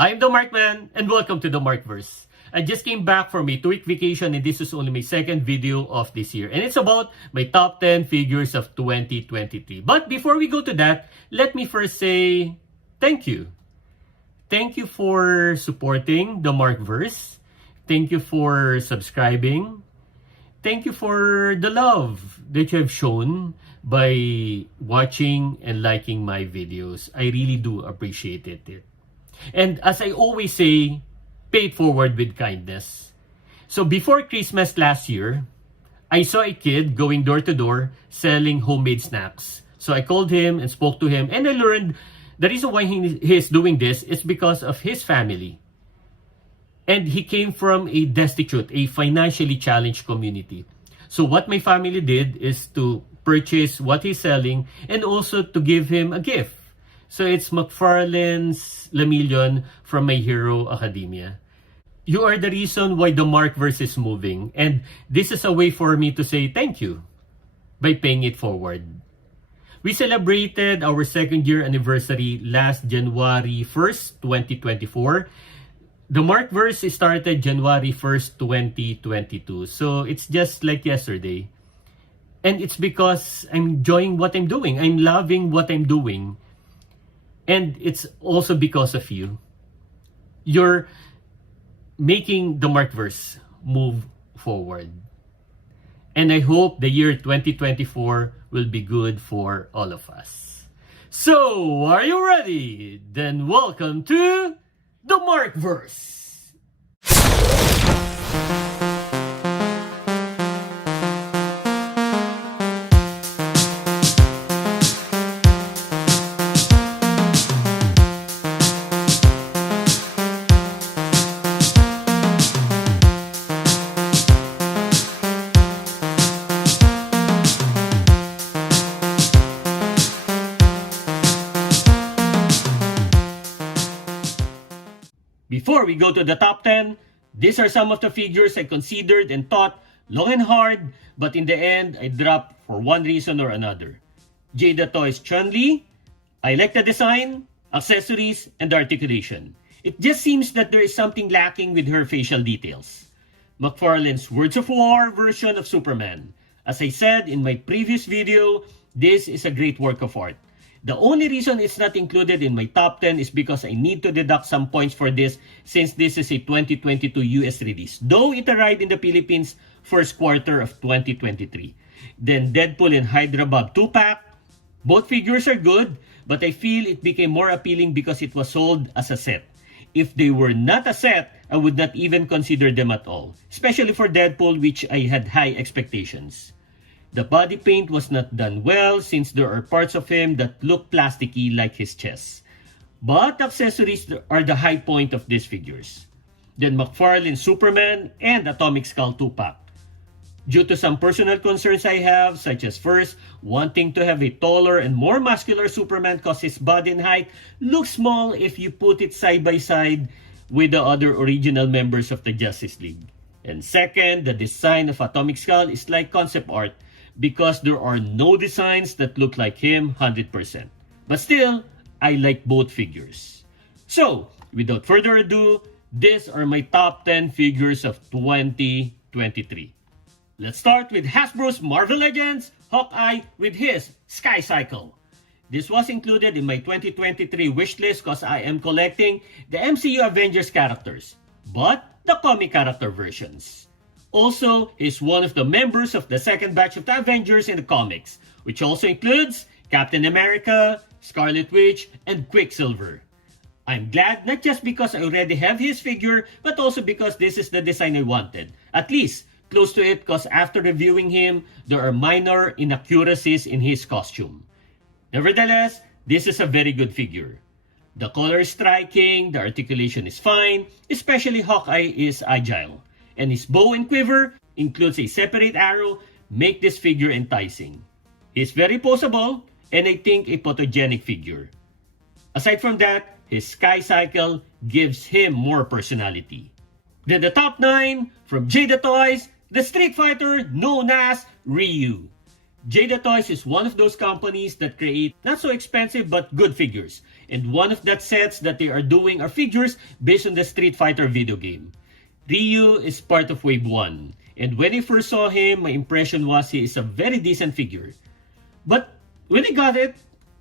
I'm the Markman, and welcome to the Markverse. I just came back from a 2-week vacation, and this is only my second video of this year. And it's about my top 10 figures of 2023. But before we go to that, let me first say thank you. Thank you for supporting the Markverse. Thank you for subscribing. Thank you for the love that you have shown by watching and liking my videos. I really do appreciate it. And as I always say, pay it forward with kindness. So before Christmas last year, I saw a kid going door to door selling homemade snacks. So I called him and spoke to him, and I learned the reason why he is doing this is because of his family. And he came from a destitute, a financially challenged community. So what my family did is to purchase what he's selling and also to give him a gift. So it's McFarlane's Lamillion from My Hero Academia. You are the reason why the Markverse is moving, and this is a way for me to say thank you by paying it forward. We celebrated our second year anniversary last January 1st, 2024. The Markverse started January 1st, 2022. So it's just like yesterday. And it's because I'm enjoying what I'm doing. I'm loving what I'm doing. And it's also because of you. You're making the Markverse move forward. And I hope the year 2024 will be good for all of us. So, are you ready? Then welcome to the Markverse. Before we go to the top 10, these are some of the figures I considered and thought long and hard, but in the end, I dropped for one reason or another. Jada Toys Chun-Li, I like the design, accessories, and the articulation. It just seems that there is something lacking with her facial details. McFarlane's Words of War version of Superman. As I said in my previous video, this is a great work of art. The only reason it's not included in my top 10 is because I need to deduct some points for this since this is a 2022 US release, though it arrived in the Philippines first quarter of 2023. Then Deadpool and Hydra Bob 2-pack. Both figures are good, but I feel it became more appealing because it was sold as a set. If they were not a set, I would not even consider them at all, especially for Deadpool, which I had high expectations. The body paint was not done well since there are parts of him that look plasticky like his chest. But accessories are the high point of these figures. Then McFarlane Superman and Atomic Skull 2-pack. Due to some personal concerns I have, such as first, wanting to have a taller and more muscular Superman because his body and height looks small if you put it side by side with the other original members of the Justice League. And second, the design of Atomic Skull is like concept art, because there are no designs that look like him 100%. But still, I like both figures. So, without further ado, these are my top 10 figures of 2023. Let's start with Hasbro's Marvel Legends Hawkeye with his Sky Cycle. This was included in my 2023 wishlist because I am collecting the MCU Avengers characters, but the comic character versions. Also, he's one of the members of the second batch of the Avengers in the comics, which also includes Captain America, Scarlet Witch, and Quicksilver. I'm glad not just because I already have his figure, but also because this is the design I wanted. At least, close to it because after reviewing him, there are minor inaccuracies in his costume. Nevertheless, this is a very good figure. The color is striking, the articulation is fine, especially Hawkeye is agile. And his bow and quiver includes a separate arrow, make this figure enticing. He's very poseable and I think a photogenic figure. Aside from that, his Sky Cycle gives him more personality. Then the top 9 from Jada Toys, the Street Fighter known as Ryu. Jada Toys is one of those companies that create not so expensive but good figures. And one of that sets that they are doing are figures based on the Street Fighter video game. Ryu is part of Wave 1. And when I first saw him, my impression was he is a very decent figure. But when I got it,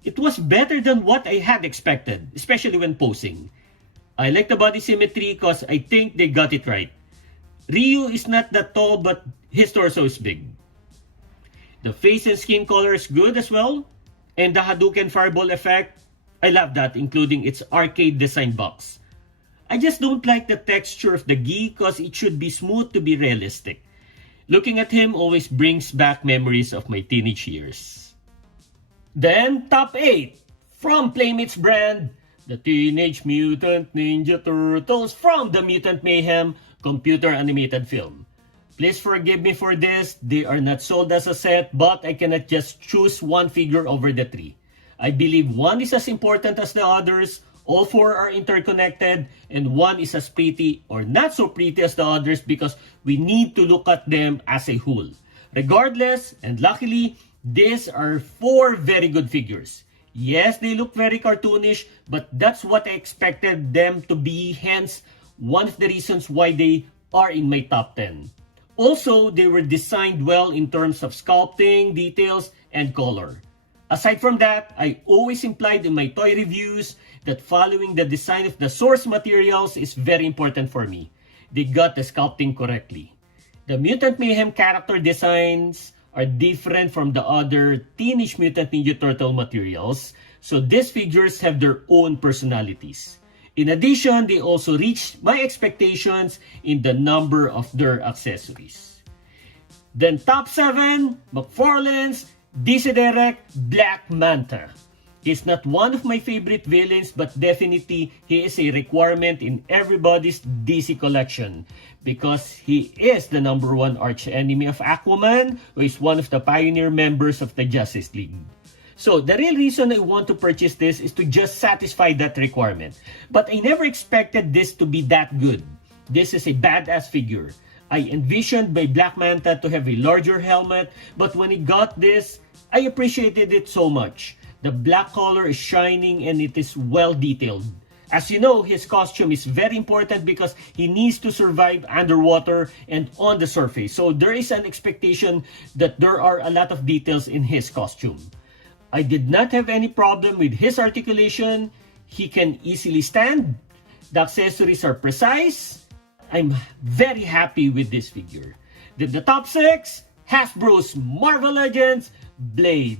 it was better than what I had expected, especially when posing. I like the body symmetry because I think they got it right. Ryu is not that tall, but his torso is big. The face and skin color is good as well. And the Hadouken Fireball effect, I love that, including its arcade design box. I just don't like the texture of the gi because it should be smooth to be realistic. Looking at him always brings back memories of my teenage years. Then, top 8. From Playmates brand, the Teenage Mutant Ninja Turtles from the Mutant Mayhem computer animated film. Please forgive me for this, they are not sold as a set, but I cannot just choose one figure over the 3. I believe one is as important as the others, all 4 are interconnected, and one is as pretty or not so pretty as the others because we need to look at them as a whole. Regardless, and luckily, these are 4 very good figures. Yes, they look very cartoonish, but that's what I expected them to be, hence one of the reasons why they are in my top 10. Also, they were designed well in terms of sculpting, details, and color. Aside from that, I always implied in my toy reviews that following the design of the source materials is very important for me. They got the sculpting correctly. The Mutant Mayhem character designs are different from the other Teenage Mutant Ninja Turtle materials, so these figures have their own personalities. In addition, they also reached my expectations in the number of their accessories. Then top 7, McFarlane's Desiderac Black Manta. He's not one of my favorite villains, but definitely he is a requirement in everybody's DC collection because he is the number 1 arch-enemy of Aquaman, who is one of the pioneer members of the Justice League. So the real reason I want to purchase this is to just satisfy that requirement. But I never expected this to be that good. This is a badass figure. I envisioned my Black Manta to have a larger helmet, but when I got this, I appreciated it so much. The black color is shining and it is well detailed. As you know, his costume is very important because he needs to survive underwater and on the surface. So there is an expectation that there are a lot of details in his costume. I did not have any problem with his articulation. He can easily stand. The accessories are precise. I'm very happy with this figure. Then the top 6, Hasbro's Marvel Legends Blade.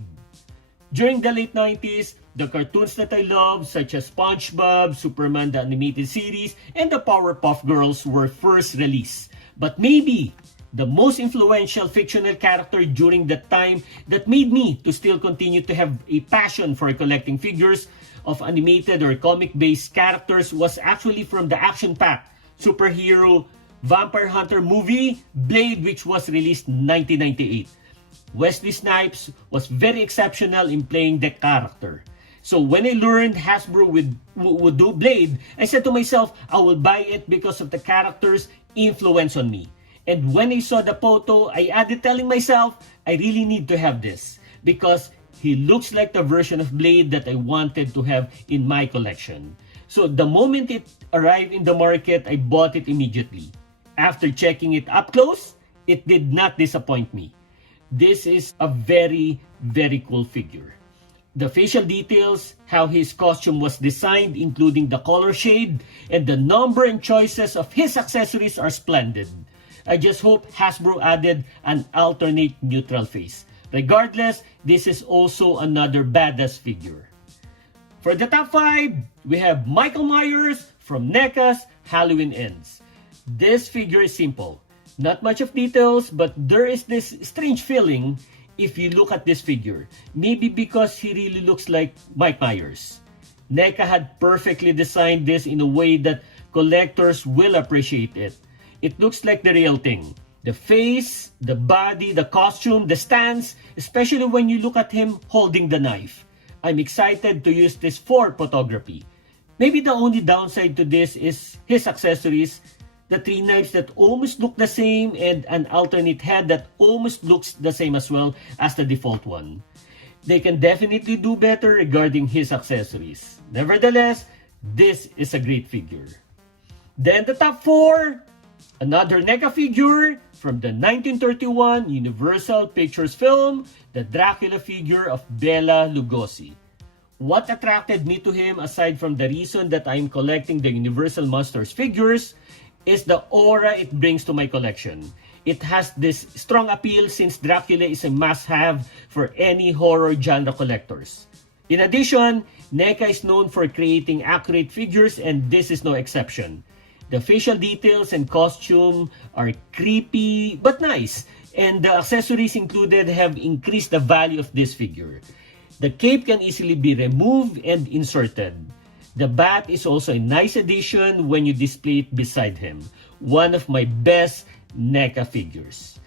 During the late 90s, the cartoons that I loved such as SpongeBob, Superman the Animated Series, and the Powerpuff Girls were first released. But maybe the most influential fictional character during that time that made me to still continue to have a passion for collecting figures of animated or comic-based characters was actually from the action-packed superhero Vampire Hunter movie Blade, which was released in 1998. Wesley Snipes was very exceptional in playing the character. So when I learned Hasbro would do Blade, I said to myself, I will buy it because of the character's influence on me. And when I saw the photo, I added telling myself, I really need to have this because he looks like the version of Blade that I wanted to have in my collection. So the moment it arrived in the market, I bought it immediately. After checking it up close, it did not disappoint me. This is a very, very cool figure. The facial details, how his costume was designed, including the color shade, and the number and choices of his accessories are splendid. I just hope Hasbro added an alternate neutral face. Regardless, this is also another badass figure. For the top 5, we have Michael Myers from NECA's Halloween Ends. This figure is simple. Not much of details, but there is this strange feeling if you look at this figure. Maybe because he really looks like Mike Myers. NECA had perfectly designed this in a way that collectors will appreciate it. It looks like the real thing. The face, the body, the costume, the stance, especially when you look at him holding the knife. I'm excited to use this for photography. Maybe the only downside to this is his accessories, the 3 knives that almost look the same and an alternate head that almost looks the same as well as the default one. They can definitely do better regarding his accessories. Nevertheless, this is a great figure. Then the top 4, another NECA figure from the 1931 Universal Pictures film, the Dracula figure of Bela Lugosi. What attracted me to him, aside from the reason that I'm collecting the Universal Monsters figures, is the aura it brings to my collection. It has this strong appeal since Dracula is a must-have for any horror genre collectors. In addition, NECA is known for creating accurate figures, and this is no exception. The facial details and costume are creepy but nice, and the accessories included have increased the value of this figure. The cape can easily be removed and inserted. The bat is also a nice addition when you display it beside him. One of my best NECA figures.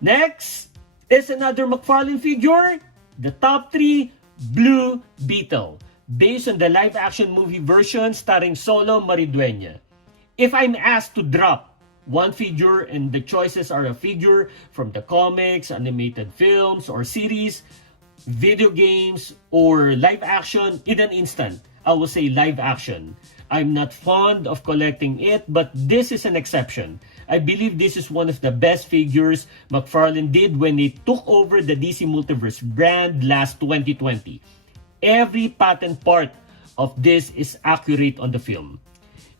Next is another McFarlane figure, the top 3, Blue Beetle, based on the live-action movie version starring Solo Maridueña. If I'm asked to drop one figure and the choices are a figure from the comics, animated films, or series, video games, or live action, in an instant, I will say live action. I'm not fond of collecting it, but this is an exception. I believe this is one of the best figures McFarlane did when he took over the DC Multiverse brand last 2020. Every patent part of this is accurate on the film.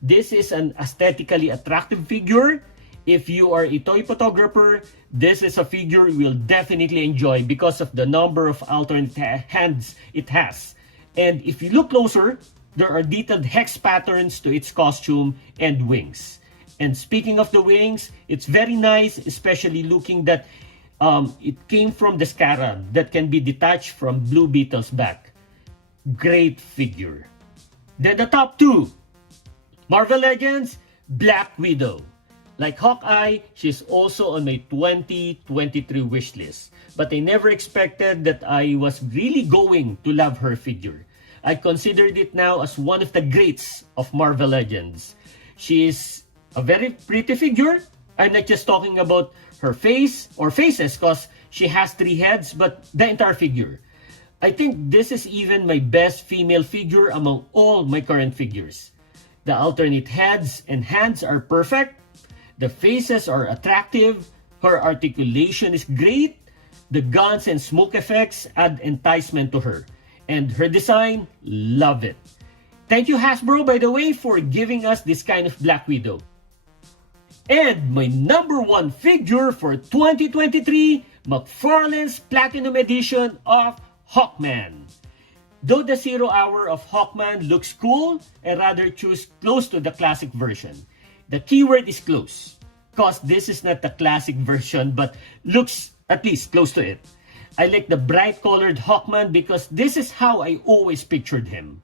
This is an aesthetically attractive figure. If you are a toy photographer, this is a figure you will definitely enjoy because of the number of alternate hands it has. And if you look closer, there are detailed hex patterns to its costume and wings. And speaking of the wings, it's very nice, especially looking that it came from the scarab that can be detached from Blue Beetle's back. Great figure. Then the top 2, Marvel Legends, Black Widow. Like Hawkeye, she's also on my 2023 wish list. But I never expected that I was really going to love her figure. I considered it now as one of the greats of Marvel Legends. She is a very pretty figure. I'm not just talking about her face or faces because she has 3 heads, but the entire figure. I think this is even my best female figure among all my current figures. The alternate heads and hands are perfect. The faces are attractive. Her articulation is great. The guns and smoke effects add enticement to her. And her design, love it. Thank you Hasbro, by the way, for giving us this kind of Black Widow. And my number 1 figure for 2023, McFarlane's Platinum Edition of Hawkman. Though the 0 hour of Hawkman looks cool, I rather choose close to the classic version. The keyword is close, cause this is not the classic version but looks at least close to it. I like the bright colored Hawkman because this is how I always pictured him.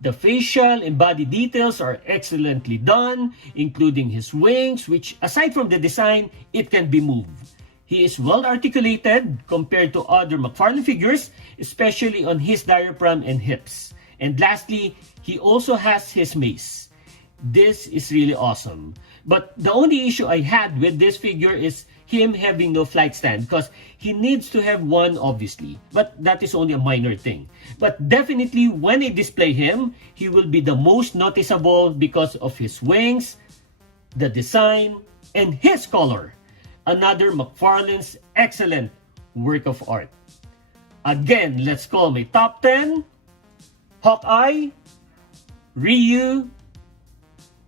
The facial and body details are excellently done, including his wings, which aside from the design, it can be moved. He is well articulated compared to other McFarlane figures, especially on his diaphragm and hips. And lastly, he also has his mace. This is really awesome. But the only issue I had with this figure is him having no flight stand because he needs to have one obviously. But that is only a minor thing. But definitely when I display him, he will be the most noticeable because of his wings, the design, and his color. Another McFarlane's excellent work of art. Again, let's call my top 10. Hawkeye, Ryu,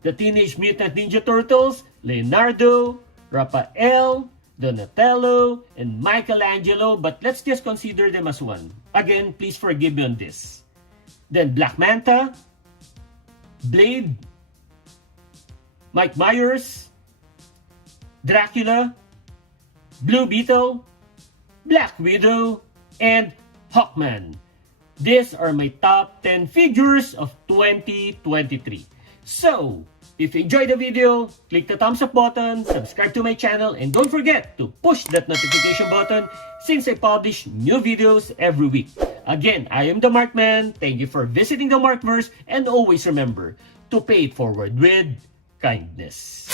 the Teenage Mutant Ninja Turtles, Leonardo, Raphael, Donatello, and Michelangelo, but let's just consider them as one. Again, please forgive me on this. Then Black Manta, Blade, Mike Myers, Dracula, Blue Beetle, Black Widow, and Hawkman. These are my top 10 figures of 2023. So, if you enjoyed the video, click the thumbs up button, subscribe to my channel, and don't forget to push that notification button since I publish new videos every week. Again, I am the Markman. Thank you for visiting the Markverse, and always remember to pay it forward with kindness.